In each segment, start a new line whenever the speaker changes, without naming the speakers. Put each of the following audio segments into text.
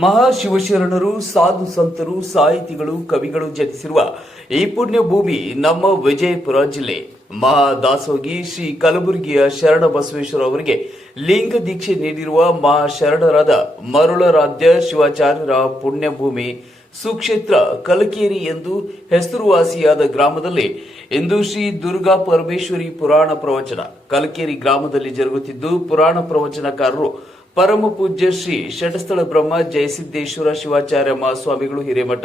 ಮಹಾಶಿವಶರಣರು, ಸಾಧು ಸಂತರು, ಸಾಹಿತಿಗಳು, ಕವಿಗಳು ಜನಿಸಿರುವ ಈ ಪುಣ್ಯ ಭೂಮಿ ನಮ್ಮ ವಿಜಯಪುರ ಜಿಲ್ಲೆ. ಮಹಾದಾಸೋಗಿ ಶ್ರೀ ಕಲಬುರಗಿಯ ಶರಣ ಬಸವೇಶ್ವರ ಅವರಿಗೆ ಲಿಂಗ ದೀಕ್ಷೆ ನೀಡಿರುವ ಮಹಾಶರಣರಾದ ಮರುಳರಾಧ್ಯ ಶಿವಾಚಾರ್ಯರ ಪುಣ್ಯಭೂಮಿ ಸುಕ್ಷೇತ್ರ ಕಲಕೇರಿ ಎಂದು ಹೆಸರುವಾಸಿಯಾದ ಗ್ರಾಮದಲ್ಲಿ ಇಂದು ಶ್ರೀ ದುರ್ಗಾ ಪರಮೇಶ್ವರಿ ಪುರಾಣ ಪ್ರವಚನ. ಕಲಕೇರಿ ಗ್ರಾಮದಲ್ಲಿ ಜರುಗುತ್ತಿದ್ದು ಪುರಾಣ ಪ್ರವಚನಕಾರರು ಪರಮ ಪೂಜ್ಯ ಶ್ರೀ ಷಟಸ್ಥಳ ಬ್ರಹ್ಮ ಜಯಸಿದ್ದೇಶ್ವರ ಶಿವಾಚಾರ್ಯ ಮಹಾಸ್ವಾಮಿಗಳು ಹಿರೇಮಠ,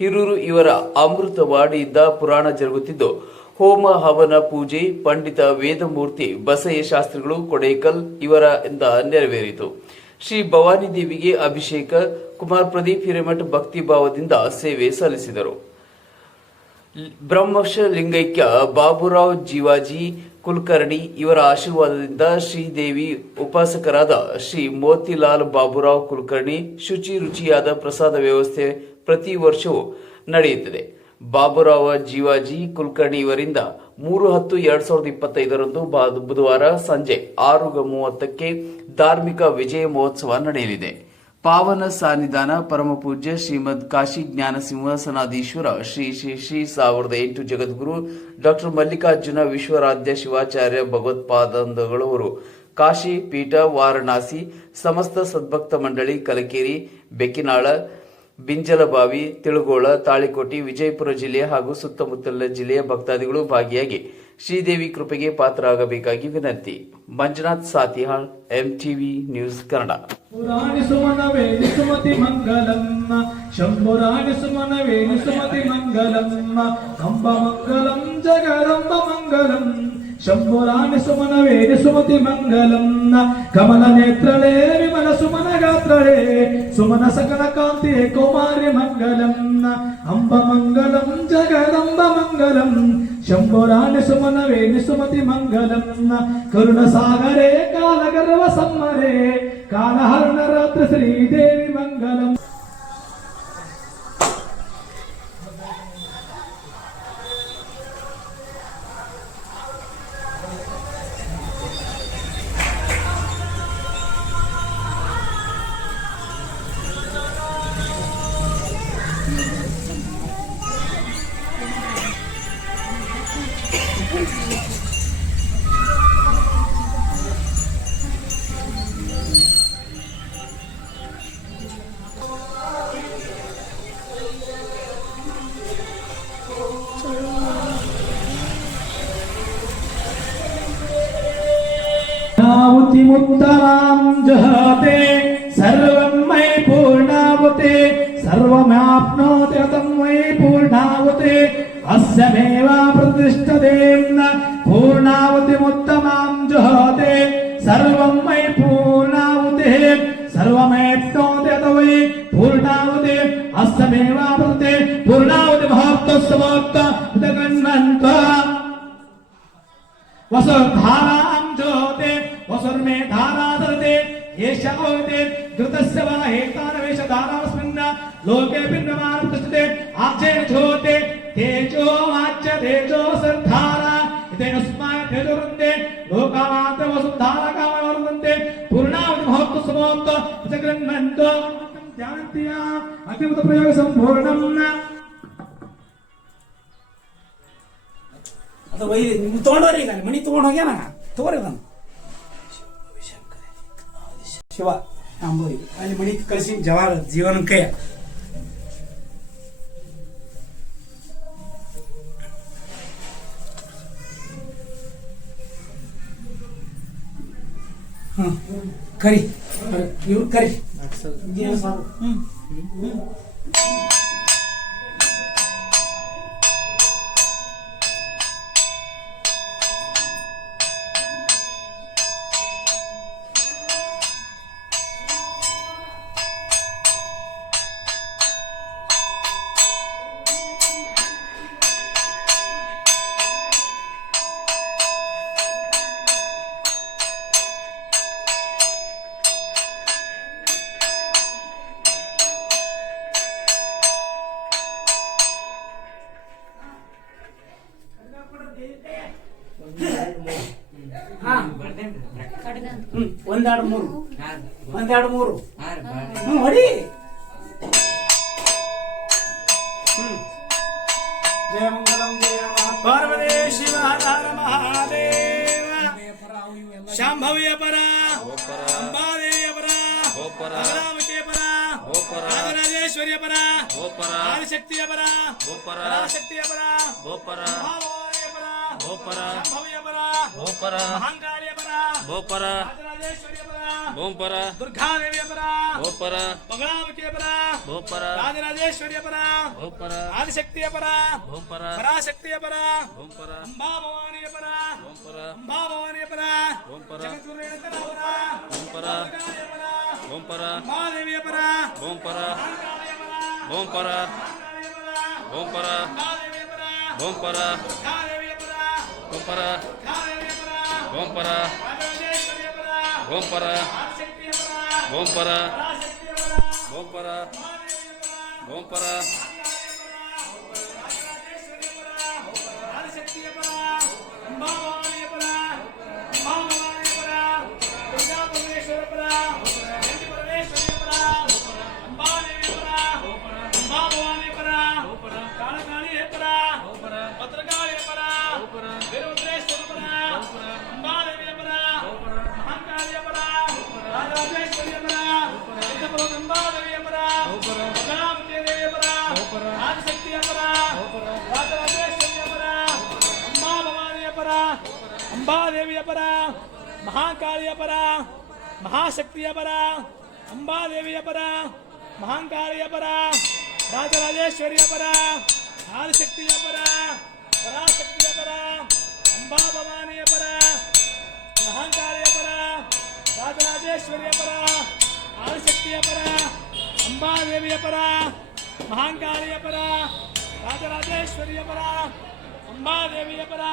ಹಿರೂರು ಇವರ ಅಮೃತವಾಡಿಯಿಂದ ಪುರಾಣ ಜರುಗುತ್ತಿದ್ದು, ಹೋಮ, ಹವನ, ಪೂಜೆ, ಪಂಡಿತ, ವೇದಮೂರ್ತಿ, ಬಸಯ್ಯ ಶಾಸ್ತ್ರಿಗಳು, ಕೊಡೇಕಲ್ ಇವರ ಇಂದ ನೆರವೇರಿತು. ಶ್ರೀ ಭವಾನಿ ದೇವಿಗೆ ಅಭಿಷೇಕ, ಕುಮಾರ್ ಪ್ರದೀಪ್ ಹಿರೇಮಠ ಭಕ್ತಿ ಭಾವದಿಂದ ಸೇವೆ ಸಲ್ಲಿಸಿದರು. ಬ್ರಹ್ಮಶ ಲಿಂಗೈಕ್ಯ ಬಾಬುರಾವ್ ಜೀವಾಜಿ ಕುಲಕರ್ಣಿ, ಇವರ ಆಶೀರ್ವಾದದಿಂದ ಶ್ರೀದೇವಿ ಉಪಾಸಕರಾದ ಶ್ರೀ ಮೋತಿಲಾಲ್ ಬಾಬುರಾವ್ ಕುಲಕರ್ಣಿ ಶುಚಿ ರುಚಿಯಾದ ಪ್ರಸಾದ ವ್ಯವಸ್ಥೆ ಪ್ರತಿ ವರ್ಷವೂ ನಡೆಯುತ್ತದೆ. ಬಾಬುರಾವ ಜೀವಾಜಿ ಕುಲಕರ್ಣಿ ಇವರಿಂದ ಮೂರು ಹತ್ತು ಎರಡ್ ಸಾವಿರದ ಇಪ್ಪತ್ತೈದರಂದು ಬುಧವಾರ ಸಂಜೆ ಆರು ಮೂವತ್ತಕ್ಕೆ ಧಾರ್ಮಿಕ ವಿಜಯ ಮಹೋತ್ಸವ ನಡೆಯಲಿದೆ. ಪಾವನ ಸಾನ್ನಿಧಾನ, ಪರಮ ಪೂಜ್ಯ ಶ್ರೀಮದ್ ಕಾಶಿ ಜ್ಞಾನ ಸಿಂಹಾಸನಾಧೀಶ್ವರ, ಶ್ರೀ ಶ್ರೀ ಶ್ರೀ ಸಾವಿರದ ಎಂಟು ಜಗದ್ಗುರು ಡಾಕ್ಟರ್ ಮಲ್ಲಿಕಾರ್ಜುನ ವಿಶ್ವರಾಧ್ಯ ಶಿವಾಚಾರ್ಯ ಭಗವತ್ಪಾದಂದಗಳವರು. ಕಾಶಿ ಪೀಠ, ವಾರಣಾಸಿ, ಸಮಸ್ತ ಸದ್ಭಕ್ತ ಮಂಡಳಿ, ಕಲಕೇರಿ, ಬೆಕ್ಕಿನಾಳ, ಬಿಂಜಲಬಾವಿ, ತಿಳುಗೋಳ, ತಾಳಿಕೋಟಿ, ವಿಜಯಪುರ ಜಿಲ್ಲೆ ಹಾಗೂ ಸುತ್ತಮುತ್ತಲಿನ ಜಿಲ್ಲೆಯ ಭಕ್ತಾದಿಗಳು ಭಾಗಿಯಾಗಿ ಶ್ರೀದೇವಿ ಕೃಪೆಗೆ ಪಾತ್ರರಾಗಬೇಕಾಗಿ ವಿನಂತಿ. Manjunath Satihal MTV news Kannada.
Shambhurani Sumana వేణి సుమతి మంగళమ్మ. శంభురాణి సుమన వేణి సుమతి మంగళమ్మ. అంబ మంగళం జగదంబ మంగళం. శంభురాణి సుమన వేణి సుమతి మంగళం కమల నేత్రలే విమల సుమన గాత్రలే. సుమన సకల కాంతి కుమారి మంగళం అంబ మంగళం జగదంబ మంగళం. శంభురాణి సుమనవే నిసుమతి మంగళం. కరుణ సాగరే కాలగర్వ సమ్మరే కాలహరణ రాత్రి శ్రీదేవి మంగళం. मुत्तरां जहाते సంతిష్టదేమ్న పూర్ణావతిముత్తమాం జుహోతే సర్వం మై పూర్ణావతి సర్వమేప్నోతి అత వై పూర్ణావతి అస్తమేవాపృతే పూర్ణావతి మహాప్త సమోక్త ఉదగన్వంత వసుర్ధారాం జోతే వసుర్మే ధారాధరతే ఏషవతే ధృతస్య వన హేతానవేష ధారావస్మిన్న లోకే భిన్నమానం తిష్టతే ఆచే జోతే తేజో తేజో సంధార ఇతేనస్మాయ తేజో వృందే లోకమాత్ర వసుంధార కామ వృందే పూర్ణావతి మహోత్తు సమోత్తు జగన్మంతో ధ్యానత్యా అత్యుత ప్రయోగ సంపూర్ణం
ಅದು ಒಯ್ದು ನಿಮ್ಗೆ ತೊಗೊಂಡೋರಿ ಈಗ ಮನಿ ತೊಗೊಂಡು ಹೋಗ್ಯಾನ ತಗೋರಿ ಹಾಂ ಕರಿ. ಇವ್ರು ಕರಿ. ಹ್ಞೂ ಒಂದೆರಡು ಮೂರು ಒಂದೆರಡು ಮೂರು ಹ್ಞೂ ಹೊಡಿ
ಜಯಮಂಗಲಂ ಜಯ ಪಾರ್ವತಿ ಶಿವ ಹರ ಮಹಾದೇವ ಶಾಂಭವಿಯ ಪರ ಅಂಬಾದೇವಿಯ ಪರ ಬಲರಾಮಕಿಯ ಪರ ರಾಜರಾಜೇಶ್ವರಿಯ ಪರ ಆದಿಶಕ್ತಿಯ ಪರ ಪರಾಶಕ್ತಿಯ ಪರ ಮಹಾಭಾರ పర మహాంకాళియ పర రాజరాజేశ్వర్య పర దుర్గాదేవ్య పర మంగళామకే పర రాజరాజేశ్వర్య పర ఆదిశక్తియ పర పరాశక్తియ పర అంబా భవానీయ పర అంబా భవానీయ పర జగద్గురువేణకర పర దుర్గాదేవ పర మహాదేవియ పర మహాంకాళియ పర ಗೋಂಪರ ಗೋಂಪರ ಗೋಂಪರ ಗೋಂಪರ ಗೋಂಪರ ಗೋಂಪರ अंबादेवी अपर महाकाली अपर महाशक्ति अपर अंबादेवी अपर महाकाली अपर राजराजेश्वरी अपर आदिशक्ति अपर पराशक्ति अपर अंबा भवानी अपर महाकाली अपर राजराजेश्वरी अपर आदिशक्ति अपर अंबादेवी अपर महाकाली अपर राजराजेश्वरी अपर अंबादेवी अपरा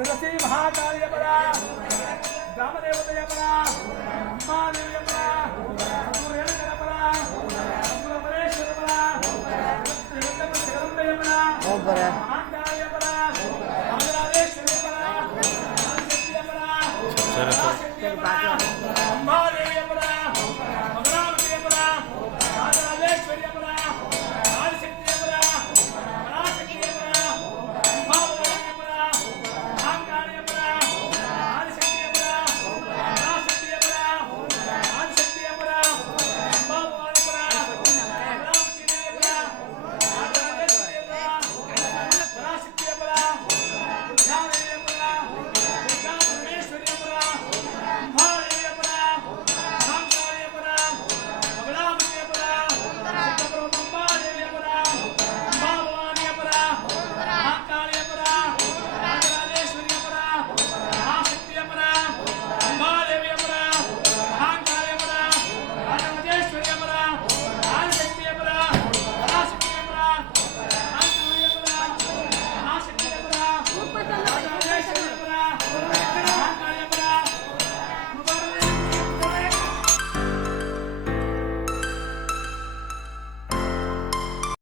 సరస్వతి మహాకాళి అపర గ్రామదేవత అపర అంబాదేవి అపర సూర్యనగర అపర సురపరేశ్వర అపర